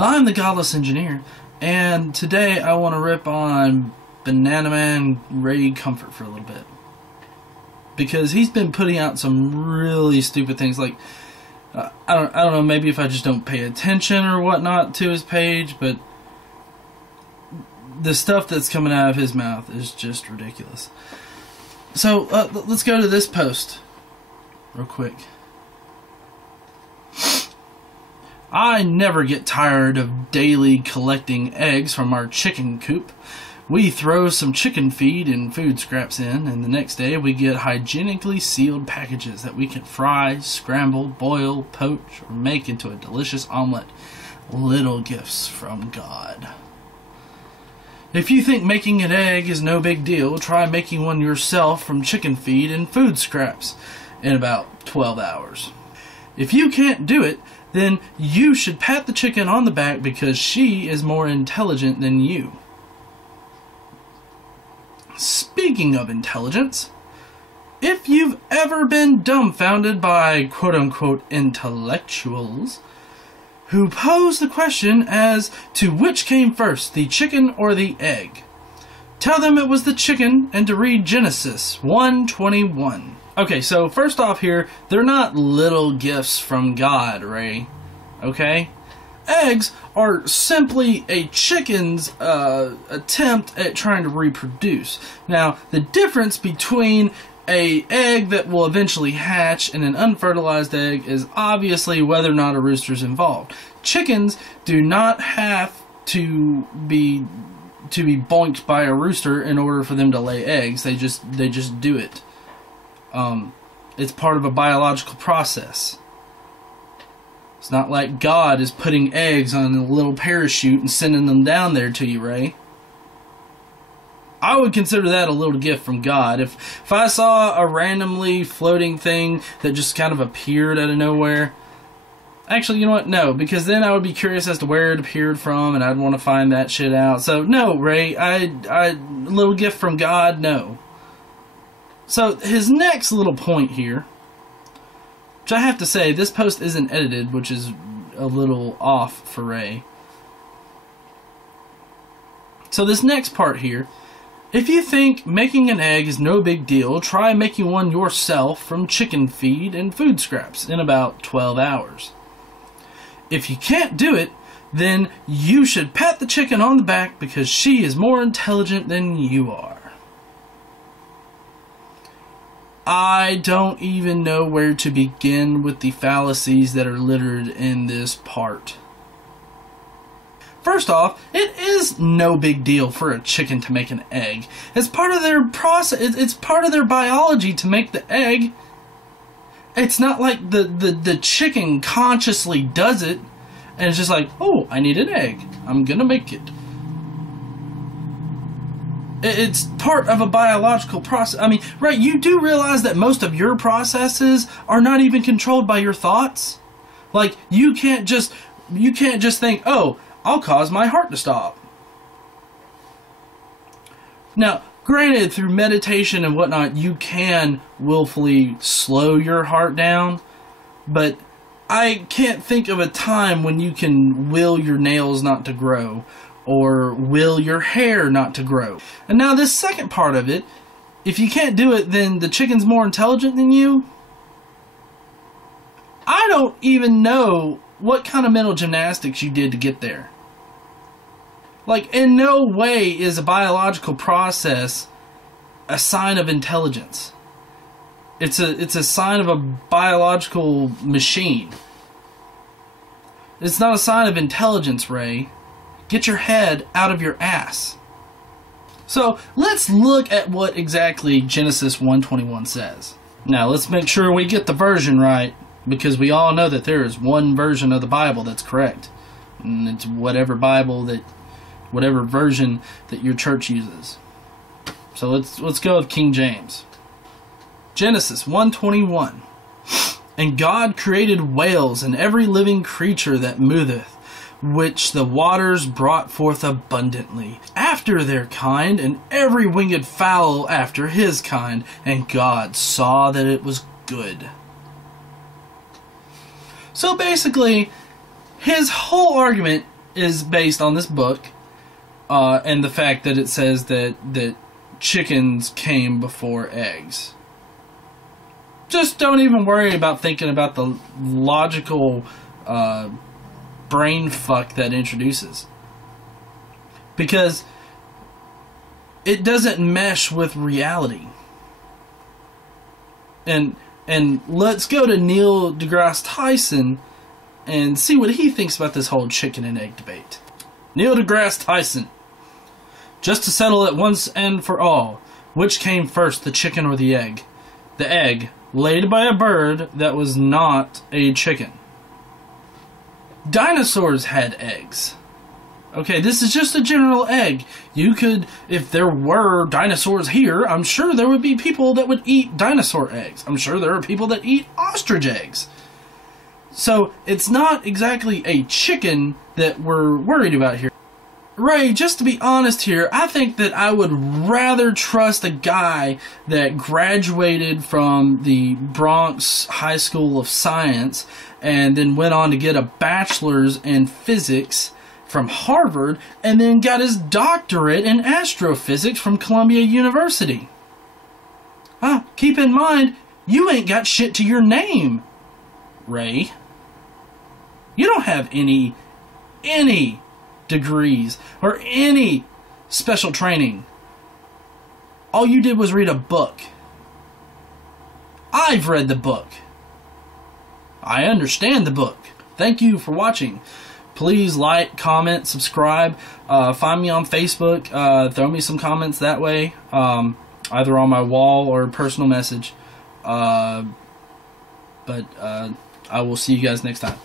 I'm the Godless Engineer, and today I want to rip on Banana Man Ray Comfort for a little bit. Because he's been putting out some really stupid things, like, I don't know, maybe if I just don't pay attention or whatnot to his page, but the stuff that's coming out of his mouth is just ridiculous. So, let's go to this post real quick. I never get tired of daily collecting eggs from our chicken coop. We throw some chicken feed and food scraps in, and the next day we get hygienically sealed packages that we can fry, scramble, boil, poach, or make into a delicious omelet. Little gifts from God. If you think making an egg is no big deal, try making one yourself from chicken feed and food scraps in about 12 hours. If you can't do it, then you should pat the chicken on the back because she is more intelligent than you. Speaking of intelligence, if you've ever been dumbfounded by quote-unquote intellectuals who pose the question as to which came first, the chicken or the egg, tell them it was the chicken and to read Genesis 1:21. Okay, so first off here, they're not little gifts from God, Ray. Okay? Eggs are simply a chicken's attempt at trying to reproduce. Now, the difference between an egg that will eventually hatch and an unfertilized egg is obviously whether or not a rooster is involved. Chickens do not have to be boinked by a rooster in order for them to lay eggs. They just do it. It's part of a biological process. It's not like God is putting eggs on a little parachute and sending them down there to you, Ray. I would consider that a little gift from God. If I saw a randomly floating thing that just kind of appeared out of nowhere, actually, you know what? No, because then I would be curious as to where it appeared from, and I'd want to find that shit out. So, no, Ray, a little gift from God, no. So, his next little point here, which I have to say, this post isn't edited, which is a little off for Ray. So this next part here, if you think making an egg is no big deal, try making one yourself from chicken feed and food scraps in about 12 hours. If you can't do it, then you should pat the chicken on the back because she is more intelligent than you are. I don't even know where to begin with the fallacies that are littered in this part. First off, it is no big deal for a chicken to make an egg. It's part of their process. It's part of their biology to make the egg. It's not like the chicken consciously does it and it's just like, oh, I need an egg. I'm gonna make it. It's part of a biological process. I mean, right, you do realize that most of your processes are not even controlled by your thoughts? Like, you can't just think, oh, I'll cause my heart to stop. Now, granted, through meditation and whatnot, you can willfully slow your heart down, but I can't think of a time when you can will your nails not to grow, or will your hair not to grow. And now this second part of it, if you can't do it, then the chicken's more intelligent than you? I don't even know what kind of mental gymnastics you did to get there. Like, in no way is a biological process a sign of intelligence. It's a sign of a biological machine. It's not a sign of intelligence, Ray. Get your head out of your ass. So, let's look at what exactly Genesis 1:21 says. Now, let's make sure we get the version right, because we all know that there is one version of the Bible that's correct. And it's whatever version that your church uses. So, let's go with King James. Genesis 1:21. And God created whales and every living creature that moveth, which the waters brought forth abundantly, after their kind, and every winged fowl after his kind. And God saw that it was good. So basically, his whole argument is based on this book and the fact that it says that chickens came before eggs. Just don't even worry about thinking about the logical brain fuck that introduces. Because it doesn't mesh with reality. And let's go to Neil deGrasse Tyson and see what he thinks about this whole chicken and egg debate. Neil deGrasse Tyson. Just to settle it once and for all, which came first, the chicken or the egg? The egg, laid by a bird that was not a chicken. Dinosaurs had eggs. Okay, this is just a general egg. You could, if there were dinosaurs here, I'm sure there would be people that would eat dinosaur eggs. I'm sure there are people that eat ostrich eggs. So, it's not exactly a chicken that we're worried about here. Ray, just to be honest here, I think that I would rather trust a guy that graduated from the Bronx High School of Science and then went on to get a bachelor's in physics from Harvard and then got his doctorate in astrophysics from Columbia University. Keep in mind, you ain't got shit to your name, Ray. You don't have any degrees or any special training. All you did was read a book. I've read the book. I understand the book. Thank you for watching. Please like, comment, subscribe. Find me on Facebook. Throw me some comments that way. Either on my wall or personal message. But I will see you guys next time.